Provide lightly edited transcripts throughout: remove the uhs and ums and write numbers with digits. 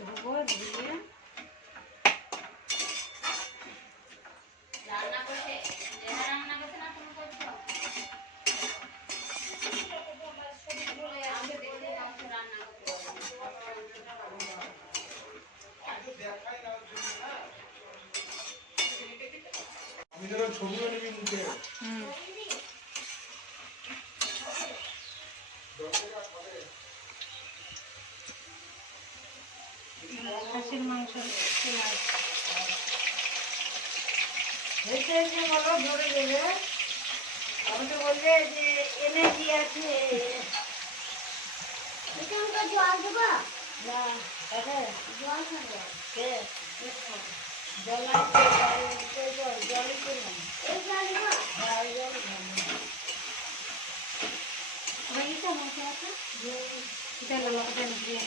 ধোবো, ধুয়ে রান্না করছে, যেটা রান্না করছে না তুমি করছো? আমি দেখলে মাংস রান্না করতে আমি ধরো ছবিও নিবি মুখে। খাসির মাংস হেসে হেসে বলো ধরে দেবে। আমাকে বলবে যে এনে কি আছে জল দেবো না জল খাবো কে জল জলই করলাম এই জল দেবো হ্যাঁ জল এটা মশলা আছে দেন দেন দিয়ে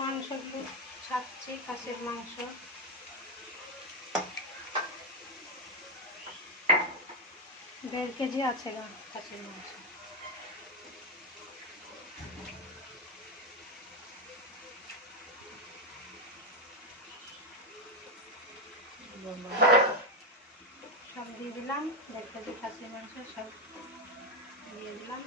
মাংসগুলো ছাড়ছি, খাসির মাংস 1.5 কেজি আছে গা খাসির মাংস। সব দিয়ে দিলাম, 1.5 কেজি খাসির মাংস সব দিয়ে দিলাম।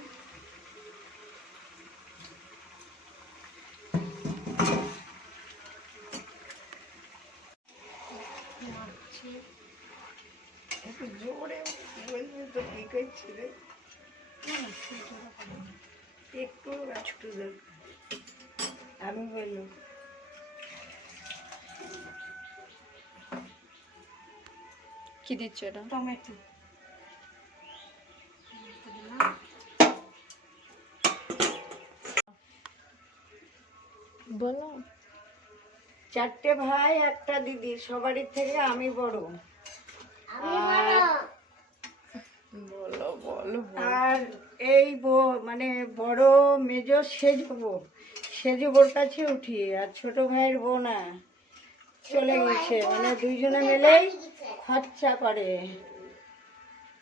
একটু জোরে বলবি তো কি করছি রে একটু একটু আমি বললাম কি দিচ্ছ এটা? টমেটো বলো। 4টে ভাই একটা দিদি, সবারই থেকে আমি বড়। বলো বলো। আর এই মানে বড় মেজো সেজবোর কাছে উঠি, আর ছোট ভাইয়ের বউ না চলে গেছে, মানে দুইজনে মিলেই খরচা করে।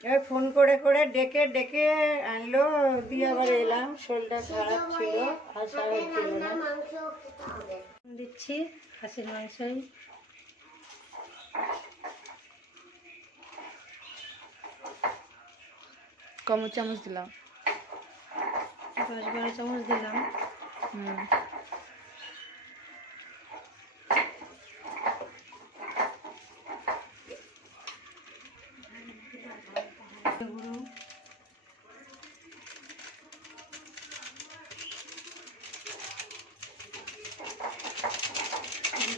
এবার ফোন করে করে ডেকে ডেকে আনলো, দিয়ে আবার এলাম, শরীরটা খারাপ ছিল, আসা হচ্ছিল না। দিচ্ছি খাসির মাংসই। কম চামচ দিলাম, 10-12 চামচ দিলাম।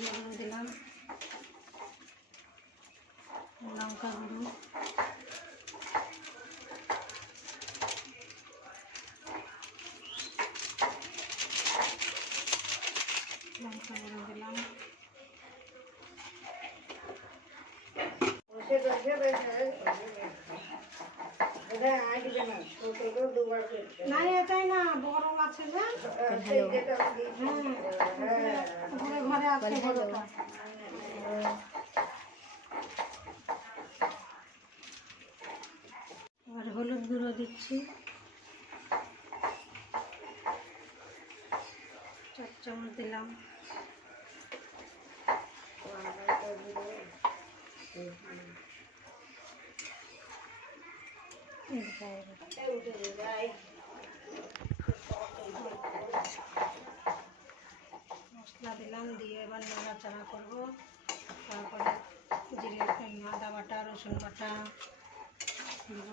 গুঁড়ো দিলাম, লঙ্কা গুঁড়ো, দিলাম। না এটাই না, বড় আছে যে ঘরে ঘরে আছে বড়টা। আর হলুদ গুঁড়ো দিচ্ছি 4 চামচ দিলাম। মশলা দিলাম, দিয়ে এবার নাড়াচাড়া করবো। তারপরে জিরে আদা বাটা, রসুন বাটা দিব।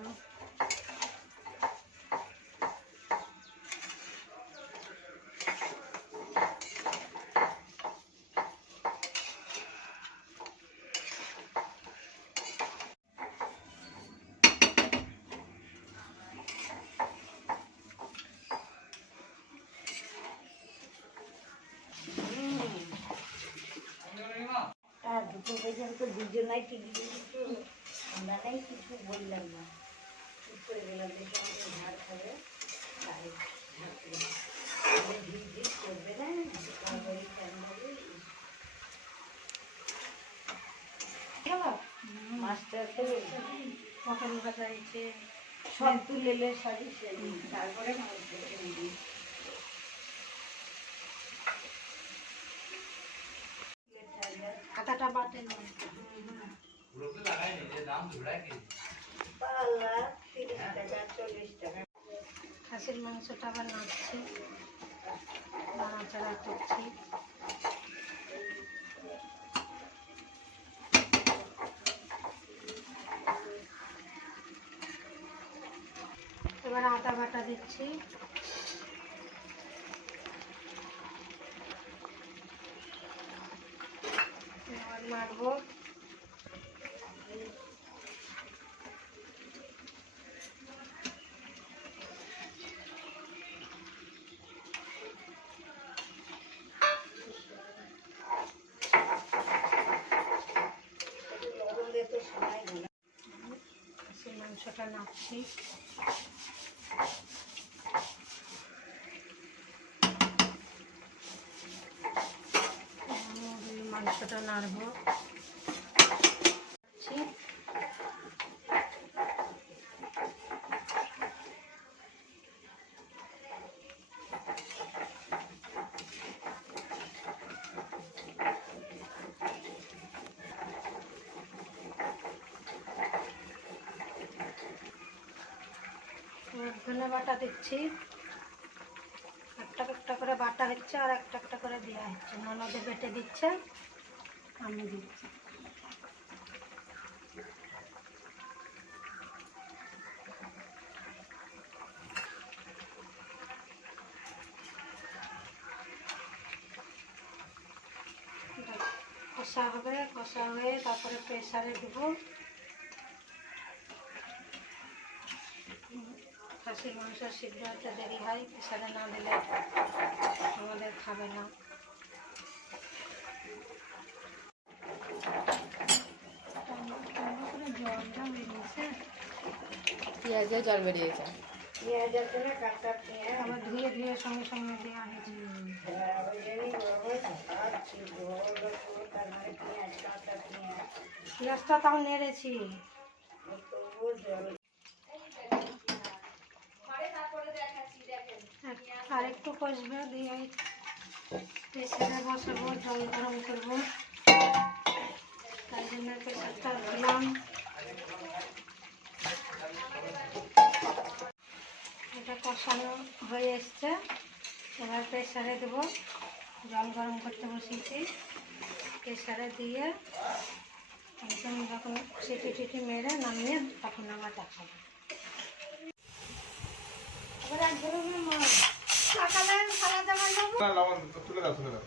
আর দুটো বেজে তো দুজনাই ঠিক আমরা নাই কিছু বললাম না, চুপ করে গেলাম, দেখে আমাকে ঝাড় খাবে, তাই ঝির ঝির করবে না, মাছটা খেলে পটল ভাজা হয়েছে, সব তুলে সাজিয়ে তারপরে মাংস দিই। আদাটা বাটেন না। পাল্লা 30 টাকা 40 টাকা। খাসির মাংসটা আবার নাড়ছি, নাড়াচাড়া করছি। এবার আদা বাটা দিচ্ছি, এবার নাড়বো। লবণ দিয়ে তো সময় দিলাম। খাসির মাংসটা নাড়ছি। মাংসটা নাড়বো। ধনে বাটা দিচ্ছি, একটা একটা করে বাটা হচ্ছে আর একটা একটা করে দেওয়া হচ্ছে। ননদে বেটে দিচ্ছে, আমি দিচ্ছি। কষা হবে, কষা হয়ে তারপরে প্রেসারে দেবো। খাসির মাংস সিদ্ধ হতে দেরি হয়, প্রেসারে না দিলে আমাদের খাবে না। জলটা বেরিয়েছে, পেঁয়াজে জল বেরিয়েছে। পেঁয়াজ আছে না, কাঁচা পেঁয়াজ। আবার ধুয়ে ধুয়ে সঙ্গে সঙ্গে দেওয়া হয়েছে। ওই জন্যই বরাবর ভাজছি, বড় করে তারপরে পেঁয়াজ, কাঁচা পেঁয়াজ। পেঁয়াজটা তাও নেড়েছি। তবুও জল আর একটু কষবে, দিয়ে প্রেসারে বসাবো, জল গরম করবো। তাই জন্য প্রেসারটা দিলাম। এটা কষানো হয়ে এসছে, এবার প্রেসারে দেবো। জল গরম করতে বসিয়েছি, প্রেসারে দিয়ে একদম যখন সিটি টিটি মেরে নামিয়ে তখন আবার দেখাবো। এবার এক ধরনের মাছ সকালে খাওয়া দাওয়ার না লবণ তুলে দাও তুলে দাও।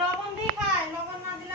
লবণ দিয়ে খায়, লবণ না দিলে